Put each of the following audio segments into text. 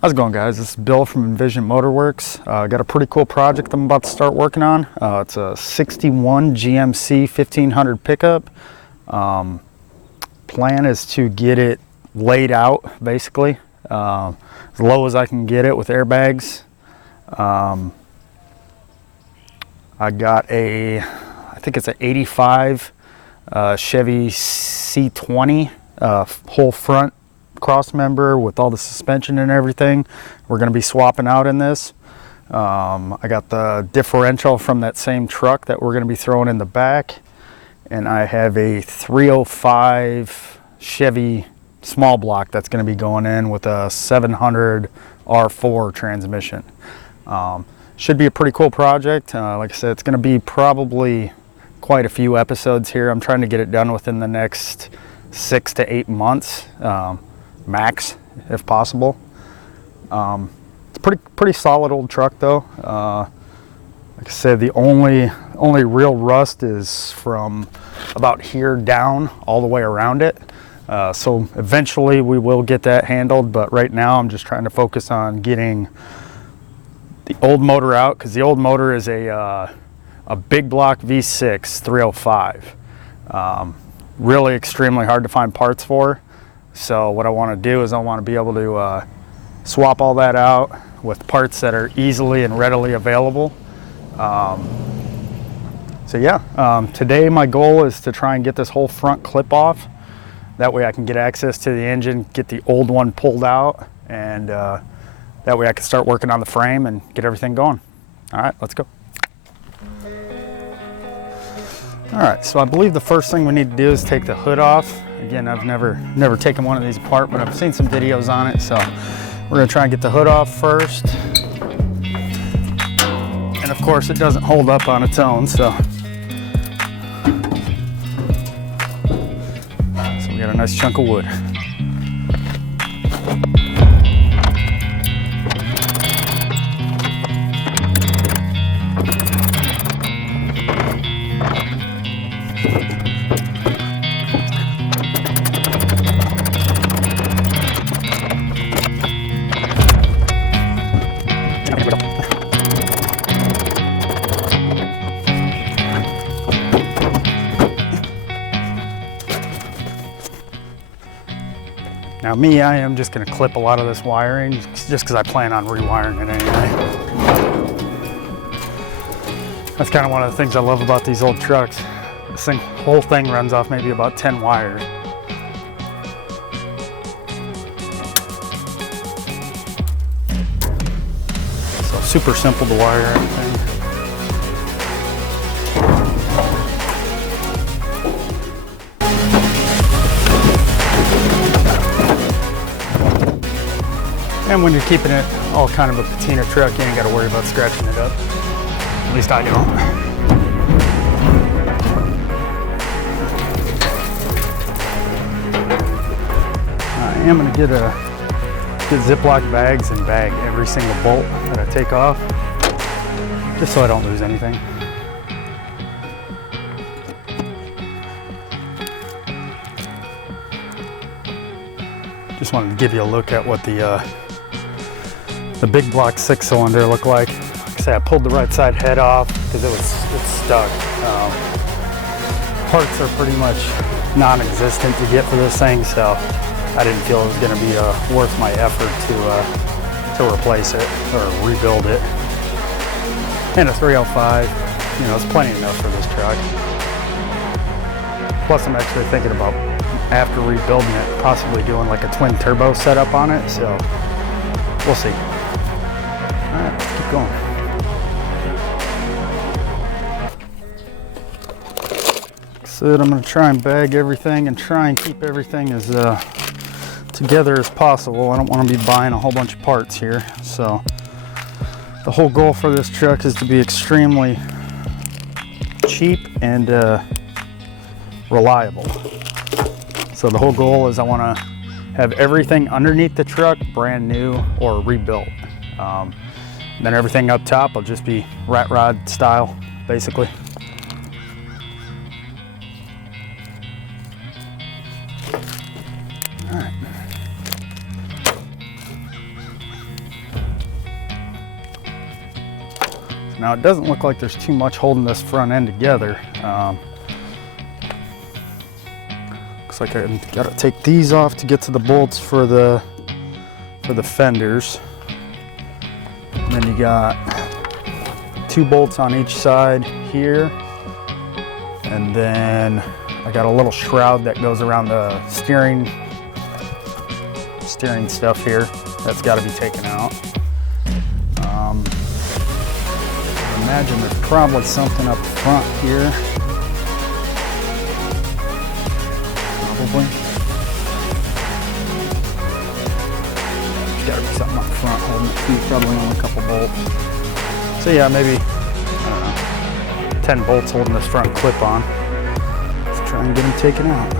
How's it going, guys? This is Bill from Envision Motorworks. Got a pretty cool project I'm about to start working on. It's a 61 GMC 1500 pickup. Plan is to get it laid out, basically, as low as I can get it with airbags. I got I think it's an 85 Chevy C10 whole front cross member with all the suspension and everything. We're going to be swapping out in this. I got the differential from that same truck that we're going to be throwing in the back, and I have a 305 Chevy small block that's going to be going in with a 700 R4 transmission. Should be a pretty cool project. Like I said, it's going to be probably quite a few episodes here. I'm trying to get it done within the next 6 to 8 months. Max, if possible. It's pretty solid old truck though. Like I said, the only real rust is from about here down all the way around it. So eventually we will get that handled, but right now I'm just trying to focus on getting the old motor out, because the old motor is a big block V6 305. Really extremely hard to find parts for. So what I want to do is I want to be able to swap all that out with parts that are easily and readily available. Today my goal is to try and get this whole front clip off. That way I can get access to the engine, get the old one pulled out, and that way I can start working on the frame and get everything going. All right, let's go. All right, so I believe the first thing we need to do is take the hood off. Again, I've never taken one of these apart, but I've seen some videos on it, so we're gonna try and get the hood off first. And of course, it doesn't hold up on its own, so we got a nice chunk of wood. Now me, I am just going to clip a lot of this wiring just because I plan on rewiring it anyway. That's kind of one of the things I love about these old trucks. This whole thing runs off maybe about 10 wires. So super simple to wire everything. And when you're keeping it all kind of a patina truck, you ain't got to worry about scratching it up. At least I don't. I am going to get Ziploc bags and bag every single bolt that I take off, just so I don't lose anything. Just wanted to give you a look at what the big block 6-cylinder looked like. Like I say, I pulled the right side head off because it's stuck. Parts are pretty much non-existent to get for this thing, so I didn't feel it was going to be worth my effort to replace it or rebuild it. And a 305, you know, it's plenty enough for this truck. Plus, I'm actually thinking about, after rebuilding it, possibly doing like a twin turbo setup on it, so we'll see. All right, let's keep going. So I'm going to try and bag everything and try and keep everything as together as possible. I don't want to be buying a whole bunch of parts here, so the whole goal for this truck is to be extremely cheap and reliable. So the whole goal is I want to have everything underneath the truck brand new or rebuilt. Then everything up top will just be rat rod style, basically. All right. Now it doesn't look like there's too much holding this front end together. Looks like I gotta take these off to get to the bolts for the fenders. And then you got 2 bolts on each side here. And then I got a little shroud that goes around the steering stuff here. That's got to be taken out. I imagine there's probably something up front here. Probably. There's got to be something up front holding it too, probably only a couple bolts. So yeah, maybe, I don't know, 10 bolts holding this front clip on. Let's try and get them taken out.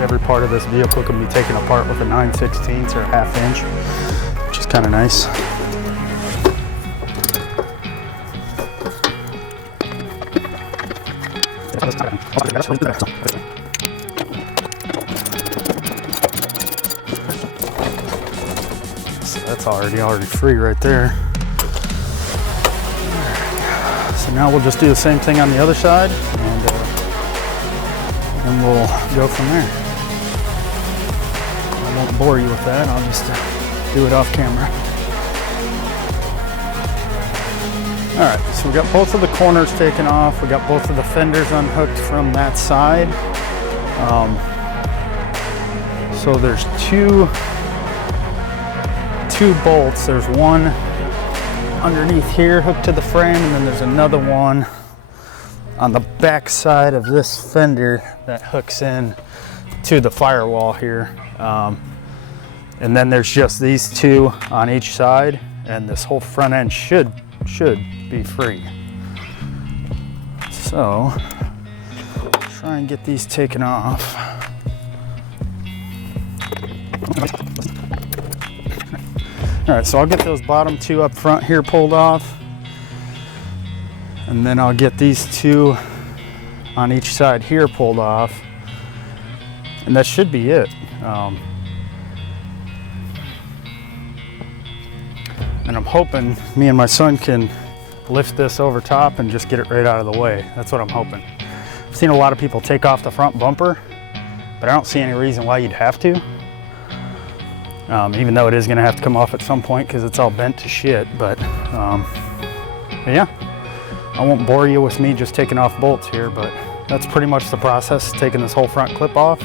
Every part of this vehicle can be taken apart with a 9/16 or a 1/2 inch, which is kind of nice. So that's already free right there. So now we'll just do the same thing on the other side, and we'll go from there. I won't bore you with that, I'll just do it off camera. Alright, so we got both of the corners taken off, we got both of the fenders unhooked from that side. So there's two bolts. There's one underneath here hooked to the frame, and then there's another one on the back side of this fender that hooks in to the firewall here. And then there's just these 2 on each side, and this whole front end should be free. So try and get these taken off. All right, so I'll get those bottom 2 up front here pulled off, and then I'll get these 2 on each side here pulled off, and that should be it. And I'm hoping me and my son can lift this over top and just get it right out of the way. That's what I'm hoping. I've seen a lot of people take off the front bumper, but I don't see any reason why you'd have to. Even though it is gonna have to come off at some point because it's all bent to shit, but yeah, I won't bore you with me just taking off bolts here, but that's pretty much the process, taking this whole front clip off.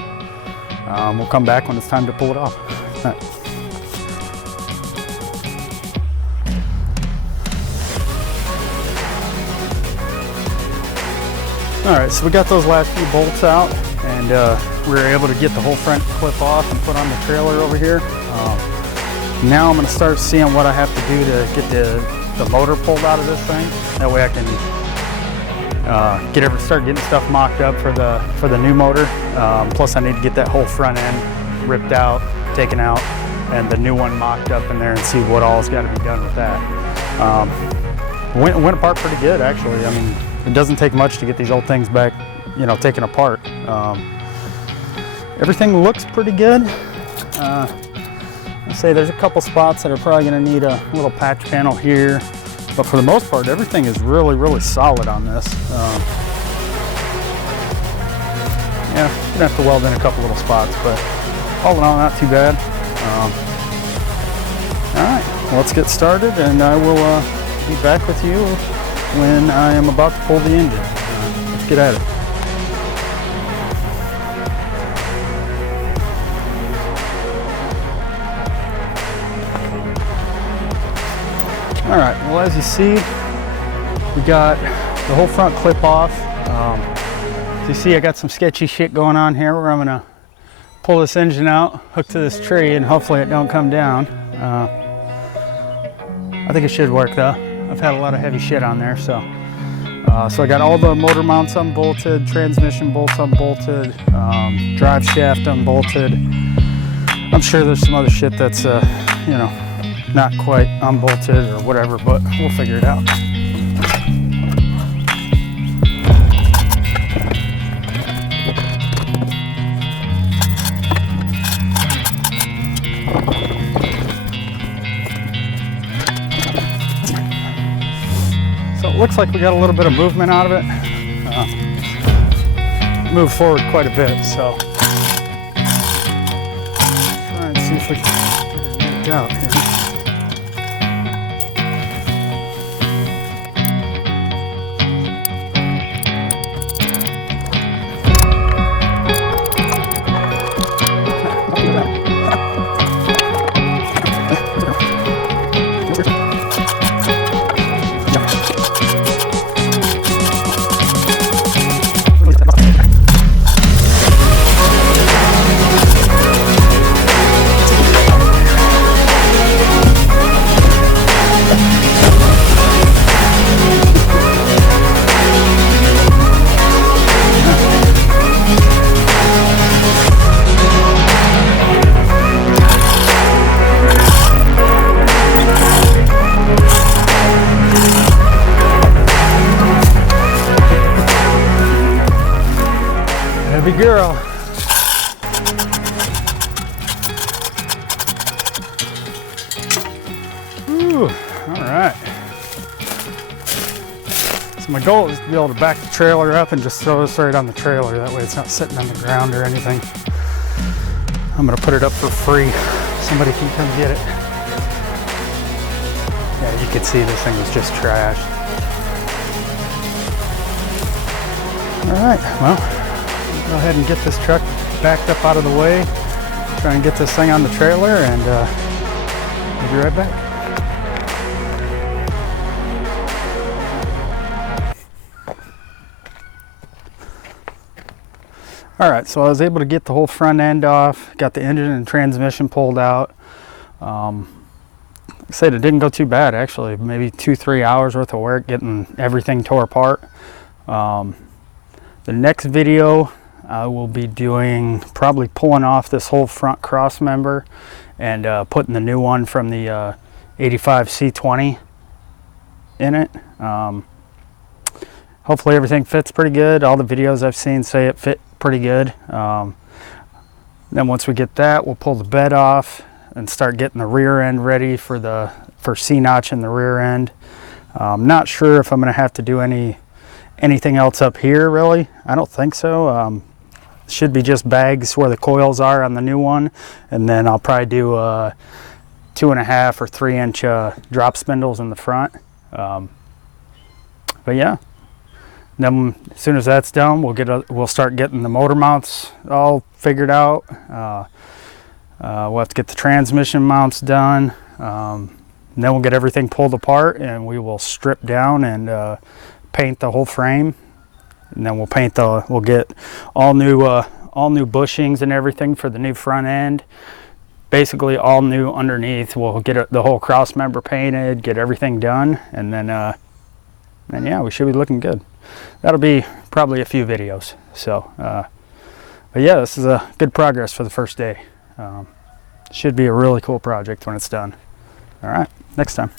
We'll come back when it's time to pull it off. All right. All right, so we got those last few bolts out, and we were able to get the whole front clip off and put on the trailer over here. Now I'm gonna start seeing what I have to do to get the motor pulled out of this thing. That way I can start getting stuff mocked up for the new motor. Plus I need to get that whole front end ripped out, taken out, and the new one mocked up in there, and see what all's got to be done with that. Went apart pretty good, actually. I mean, it doesn't take much to get these old things back, you know, taken apart. Everything looks pretty good. I say there's a couple spots that are probably going to need a little patch panel here, but for the most part, everything is really, really solid on this. Yeah, gonna have to weld in a couple little spots, but all in all, not too bad. All right, well, let's get started, and I will be back with you when I am about to pull the engine. Let's get at it. All right, well, as you see, we got the whole front clip off. As you see, I got some sketchy shit going on here where I'm gonna pull this engine out, hook to this tree, and hopefully it don't come down. I think it should work though. I've had a lot of heavy shit on there, so I got all the motor mounts unbolted, transmission bolts unbolted, drive shaft unbolted. I'm sure there's some other shit that's you know, not quite unbolted or whatever, but we'll figure it out. like we got a little bit of movement out of it. Moved forward quite a bit, so try and see if we can get it out here. Heavy girl. Ooh, all right. So my goal is to be able to back the trailer up and just throw this right on the trailer. That way it's not sitting on the ground or anything. I'm gonna put it up for free. Somebody can come get it. Yeah, you can see this thing was just trashed. All right, well, go ahead and get this truck backed up out of the way, try and get this thing on the trailer, and we'll be right back. All right, so I was able to get the whole front end off, got the engine and transmission pulled out. Like I said, it didn't go too bad actually, maybe 2-3 hours worth of work getting everything tore apart. The next video I will be doing, probably pulling off this whole front cross member and putting the new one from the 85 C20 in it. Hopefully everything fits pretty good. All the videos I've seen say it fit pretty good. Then once we get that, we'll pull the bed off and start getting the rear end ready for C-notch in the rear end. I'm not sure if I'm going to have to do anything else up here really. I don't think so. Should be just bags where the coils are on the new one, and then I'll probably do 2.5 or 3 inch drop spindles in the front. But yeah, then as soon as that's done, we'll start getting the motor mounts all figured out. We'll have to get the transmission mounts done. And then we'll get everything pulled apart, and we will strip down and paint the whole frame. And then we'll get all new bushings and everything for the new front end. Basically all new underneath. We'll get the whole cross member painted, get everything done, and then yeah, we should be looking good. That'll be probably a few videos. So, but yeah, this is a good progress for the first day. Should be a really cool project when it's done. All right, next time.